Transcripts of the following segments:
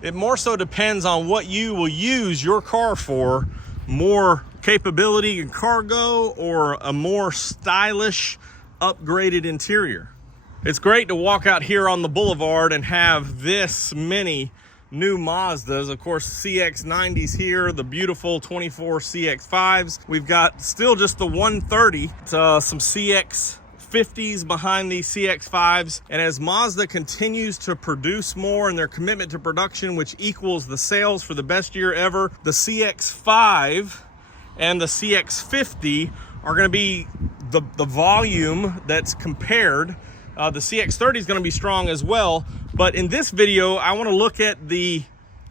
It more so depends on what you will use your car for, more capability and cargo or a more stylish, upgraded interior. It's great to walk out here on the boulevard and have this many new Mazdas. Of course, CX-90s here, the beautiful 24 CX-5s. We've got still just the 130, some CX-50s behind these CX-5s. And as Mazda continues to produce more in their commitment to production, which equals the sales for the best year ever, the CX-5 and the CX-50 are going to be the volume that's compared. The CX-30 is going to be strong as well. But in this video, I want to look at the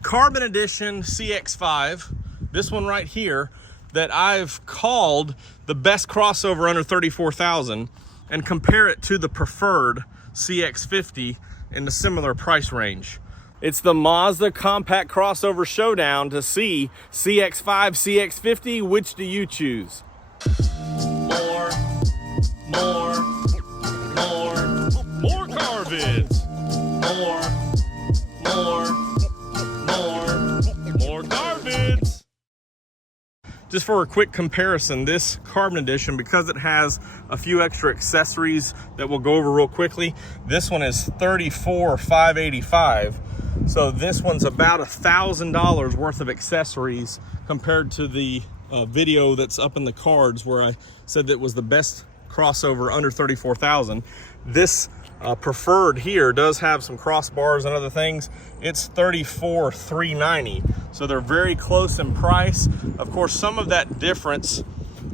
Carbon Edition CX-5, this one right here, that I've called the best crossover under $34,000, and compare it to the preferred CX-50 in a similar price range. It's the Mazda Compact Crossover Showdown to see CX-5, CX-50, which do you choose? More car vids. More car vids. Just for a quick comparison, this Carbon Edition, because it has a few extra accessories that we'll go over real quickly, this one is $34,585. So this one's about $1,000 worth of accessories compared to the video that's up in the cards where I said that was the best crossover under $34,000. This preferred here does have some crossbars and other things. It's $34,390. So they're very close in price. Of course, some of that difference,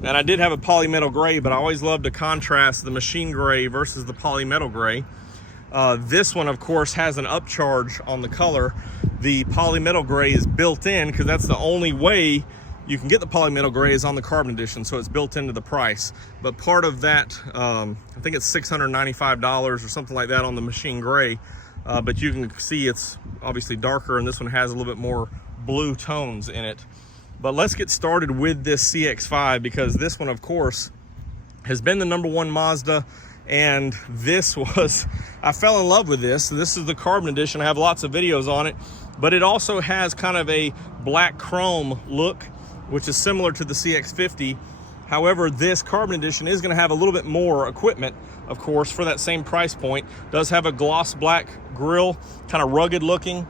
and I did have a polymetal gray, but I always love to contrast the machine gray versus the polymetal gray. This one, of course, has an upcharge on the color. The polymetal gray is built in because that's the only way you can get the polymetal gray is on the Carbon Edition, so it's built into the price. But part of that, I think it's $695 or something like that on the machine gray. But you can see it's obviously darker, and this one has a little bit more blue tones in it. But let's get started with this CX-5, because this one, of course, has been the #1 Mazda. And this was, I fell in love with this. This is the Carbon Edition. I have lots of videos on it, but it also has kind of a black chrome look, which is similar to the CX-50. However, this Carbon Edition is going to have a little bit more equipment, of course, for that same price point. Does have a gloss black grille, kind of rugged looking,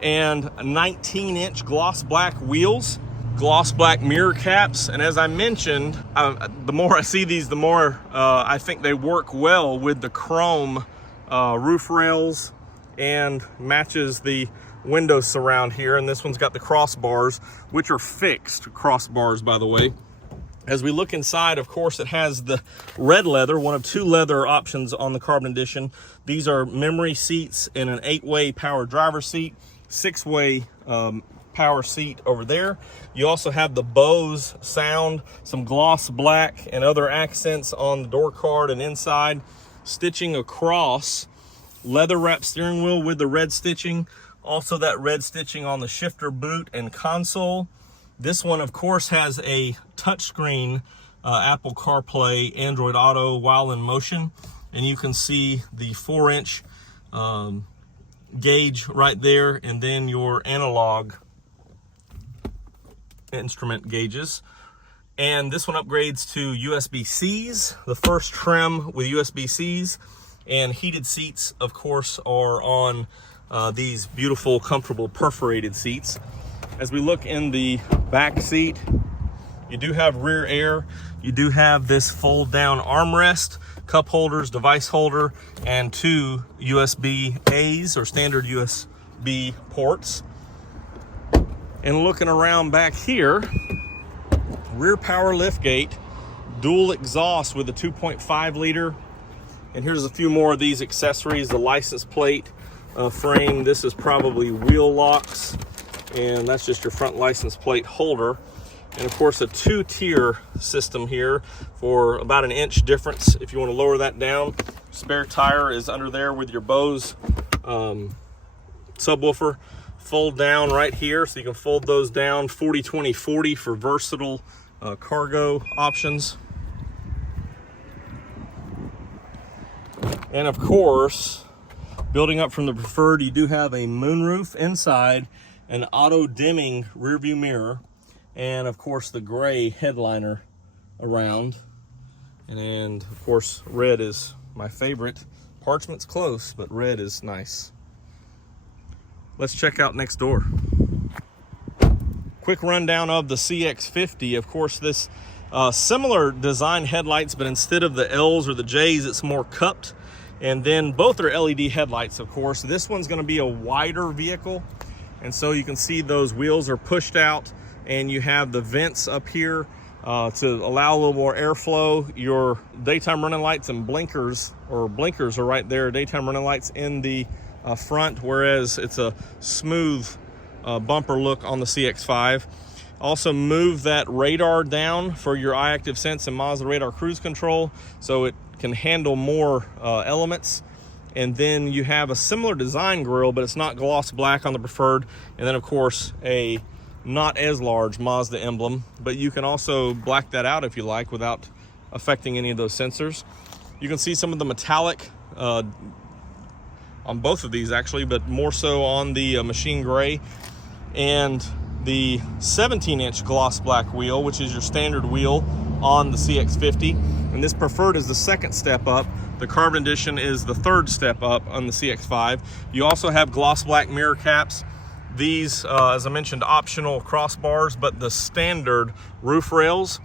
and 19-inch gloss black wheels, gloss black mirror caps. And as I mentioned, the more I see these, the more I think they work well with the chrome roof rails, and matches the window surround here. And this one's got the crossbars, which are fixed crossbars, by the way. As we look inside, of course, it has the red leather, one of 2 leather options on the Carbon Edition. These are memory seats and an 8-way power driver seat, 6-way power seat over there. You also have the Bose sound, some gloss black and other accents on the door card and inside, stitching across, leather wrap steering wheel with the red stitching. Also that red stitching on the shifter boot and console. This one, of course, has a touchscreen Apple CarPlay, Android Auto while in motion. And you can see the 4-inch gauge right there, and then your analog instrument gauges. And this one upgrades to USB-Cs, the first trim with USB-Cs. And heated seats, of course, are on these beautiful, comfortable, perforated seats. As we look in the back seat, you do have rear air. You do have this fold-down armrest, cup holders, device holder, and 2 USB-A's or standard USB ports. And looking around back here, rear power liftgate, dual exhaust with a 2.5 liter. And here's a few more of these accessories, the license plate frame. This is probably wheel locks, and that's just your front license plate holder. And of course, a 2-tier system here for about an inch difference if you want to lower that down. Spare tire is under there with your Bose subwoofer. Fold down right here, so you can fold those down. 40-20-40 for versatile cargo options. And of course, Building up from the Preferred, you do have a moonroof inside, an auto dimming rear view mirror, and of course the gray headliner around. And of course red is my favorite. Parchment's close, but red is nice. Let's check out next door. Quick rundown of the CX-50. Of course, this similar design headlights, but instead of the L's or the J's, it's more cupped. And then both are LED headlights, of course. This one's gonna be a wider vehicle. And so you can see those wheels are pushed out, and you have the vents up here to allow a little more airflow. Your daytime running lights and blinkers are right there, daytime running lights in the front, whereas it's a smooth bumper look on the CX-5. Also move that radar down for your eye active sense and Mazda radar cruise control, so it can handle more elements. And then you have a similar design grille, but it's not gloss black on the Preferred. And then of course a not as large Mazda emblem, but you can also black that out if you like without affecting any of those sensors. You can see some of the metallic on both of these actually, but more so on the machine gray, and the 17-inch gloss black wheel, which is your standard wheel on the CX-50. And this Preferred is the second step up. The Carbon Edition is the third step up on the CX-5. You also have gloss black mirror caps. These, as I mentioned, optional crossbars, but the standard roof rails.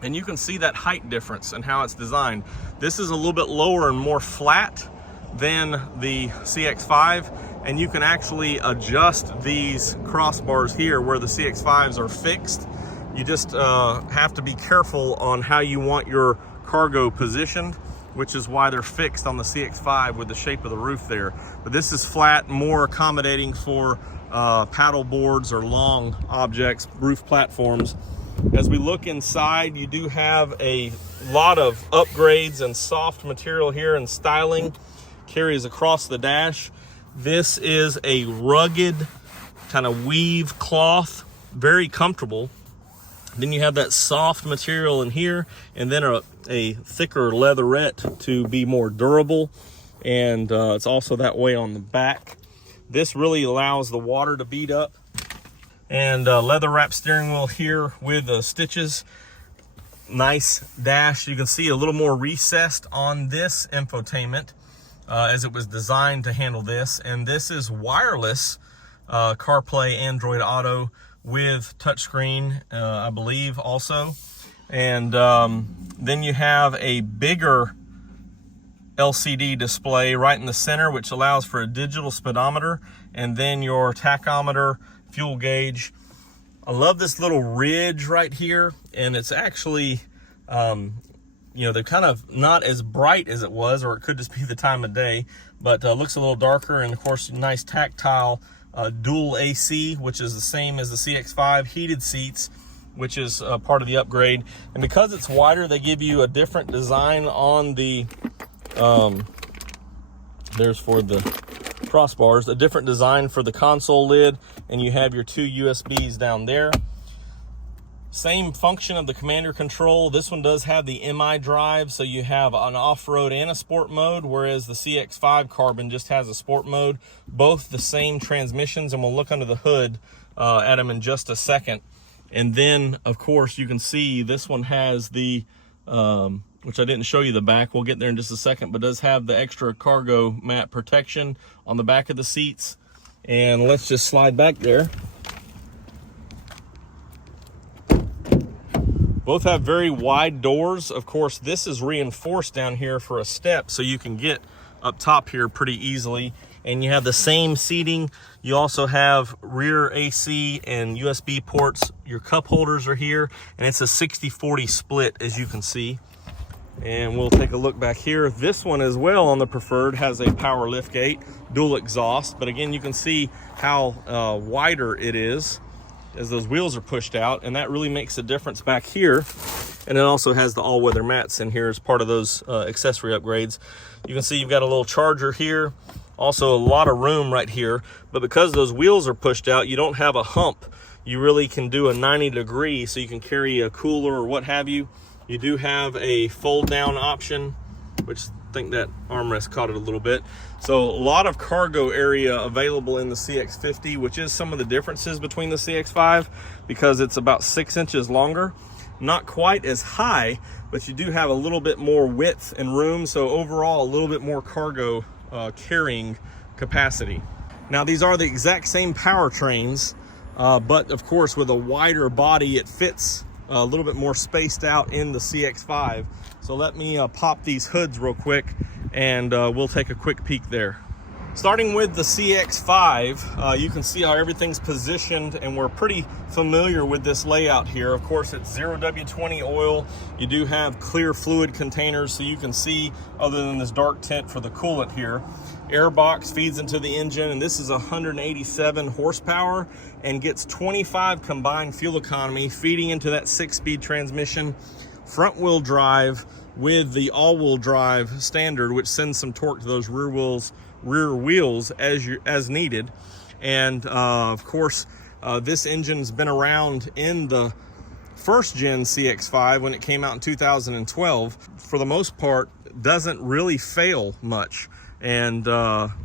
And you can see that height difference and how it's designed. This is a little bit lower and more flat than the CX-5, and you can actually adjust these crossbars here where the CX-5s are fixed. You just have to be careful on how you want your cargo positioned, which is why they're fixed on the CX-5 with the shape of the roof there. But this is flat, more accommodating for paddle boards or long objects, roof platforms. As we look inside, you do have a lot of upgrades and soft material here, and styling carries across the dash. This is a rugged kind of weave cloth, very comfortable. Then you have that soft material in here, and then a thicker leatherette to be more durable. And it's also that way on the back. This really allows the water to bead up. And leather wrap steering wheel here with stitches. Nice dash. You can see a little more recessed on this infotainment as it was designed to handle this. And this is wireless CarPlay, Android Auto with touchscreen, I believe also. And then you have a bigger LCD display right in the center, which allows for a digital speedometer, and then your tachometer, fuel gauge. I love this little ridge right here, and it's actually, you know, they're kind of not as bright as it was, or it could just be the time of day, but looks a little darker. And of course, nice tactile dual AC, which is the same as the CX-5, heated seats, which is part of the upgrade. And because it's wider, they give you a different design on the there's for the crossbars, a different design for the console lid, and you have your two USBs down there. Same function of the commander control. This one does have the MI drive, so you have an off-road and a sport mode, whereas the CX-5 Carbon just has a sport mode. Both the same transmissions, and we'll look under the hood at them in just a second. And then, of course, you can see this one has the, which I didn't show you the back, we'll get there in just a second, but does have the extra cargo mat protection on the back of the seats. And let's just slide back there. Both have very wide doors. Of course, this is reinforced down here for a step, so you can get up top here pretty easily. And you have the same seating. You also have rear AC and USB ports. Your cup holders are here, and it's a 60-40 split, as you can see. And we'll take a look back here. This one as well on the Preferred has a power liftgate, dual exhaust, but again, you can see how wider it is as those wheels are pushed out, and that really makes a difference back here. And it also has the all-weather mats in here as part of those accessory upgrades. You can see you've got a little charger here, also a lot of room right here, but because those wheels are pushed out, you don't have a hump. You really can do a 90-degree, so you can carry a cooler or what have you. You do have a fold-down option, which think that armrest caught it a little bit. So a lot of cargo area available in the CX-50, which is some of the differences between the CX-5 because it's about 6 inches longer. Not quite as high, but you do have a little bit more width and room. So overall, a little bit more cargo carrying capacity. Now, these are the exact same powertrains, but of course, with a wider body, it fits a little bit more spaced out in the CX-5. So let me pop these hoods real quick and we'll take a quick peek there. Starting with the CX-5, you can see how everything's positioned, and we're pretty familiar with this layout here. Of course, it's 0W20 oil. You do have clear fluid containers so you can see, other than this dark tint for the coolant here. Airbox feeds into the engine, and this is 187 horsepower and gets 25 combined fuel economy, feeding into that 6-speed transmission. Front wheel drive with the all-wheel drive standard, which sends some torque to those rear wheels as needed. And of course, this engine's been around in the first gen CX-5 when it came out in 2012. For the most part, doesn't really fail much. And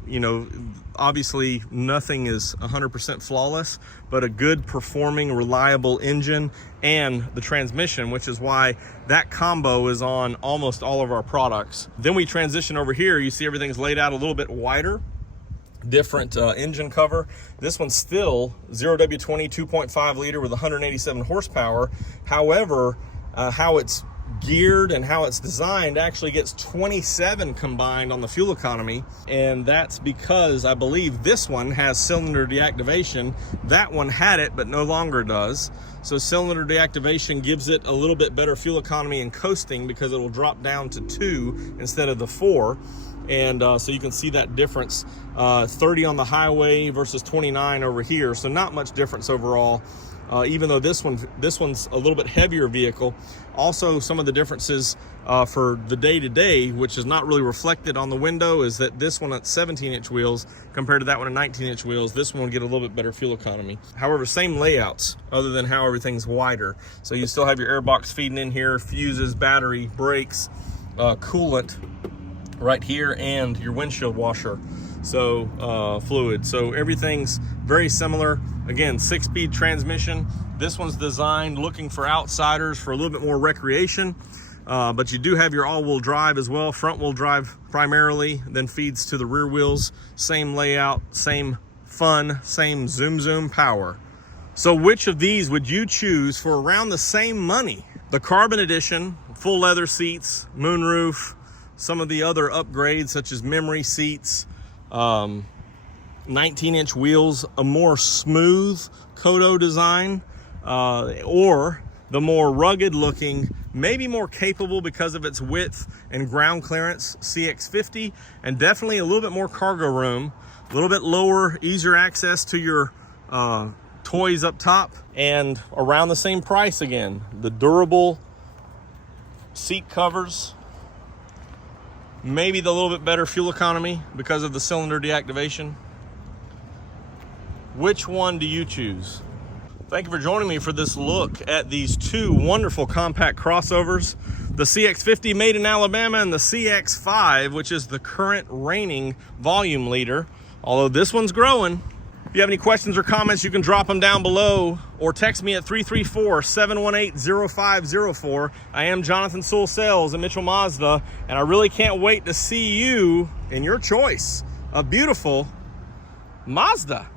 you know, obviously nothing is 100% flawless, but a good performing, reliable engine and the transmission, which is why that combo is on almost all of our products. Then we transition over here. You see everything's laid out a little bit wider, different engine cover. This one's still 0W20 2.5 liter with 187 horsepower. However, how it's geared and how it's designed actually gets 27 combined on the fuel economy, and that's because I believe this one has cylinder deactivation. That one had it but no longer does. So cylinder deactivation gives it a little bit better fuel economy and coasting because it will drop down to 2 instead of the 4. And so you can see that difference, 30 on the highway versus 29 over here. So not much difference overall. Even though this one's a little bit heavier vehicle. Also, some of the differences for the day-to-day, which is not really reflected on the window, is that this one at 17-inch wheels compared to that one at 19-inch wheels, this one will get a little bit better fuel economy. However, same layouts, other than how everything's wider. So you still have your airbox feeding in here, fuses, battery, brakes, coolant right here, and your windshield washer. So fluid. So everything's very similar. Again, 6-speed transmission. This one's designed looking for outsiders for a little bit more recreation, but you do have your all-wheel drive as well. Front wheel drive primarily, then feeds to the rear wheels. Same layout, same fun, same zoom power. So which of these would you choose for around the same money? The Carbon Edition, full leather seats, moonroof, some of the other upgrades such as memory seats, 19-inch wheels, a more smooth Kodo design, or the more rugged looking, maybe more capable because of its width and ground clearance CX-50, and definitely a little bit more cargo room, a little bit lower, easier access to your toys up top, and around the same price again. The durable seat covers, maybe the little bit better fuel economy because of the cylinder deactivation. Which one do you choose? Thank you for joining me for this look at these two wonderful compact crossovers, the CX-50 made in Alabama and the CX-5, which is the current reigning volume leader, although this one's growing. If you have any questions or comments, you can drop them down below or text me at 334-718-0504. I am Jonathan Sewell Sales at Mitchell Mazda, and I really can't wait to see you in your choice, a beautiful Mazda.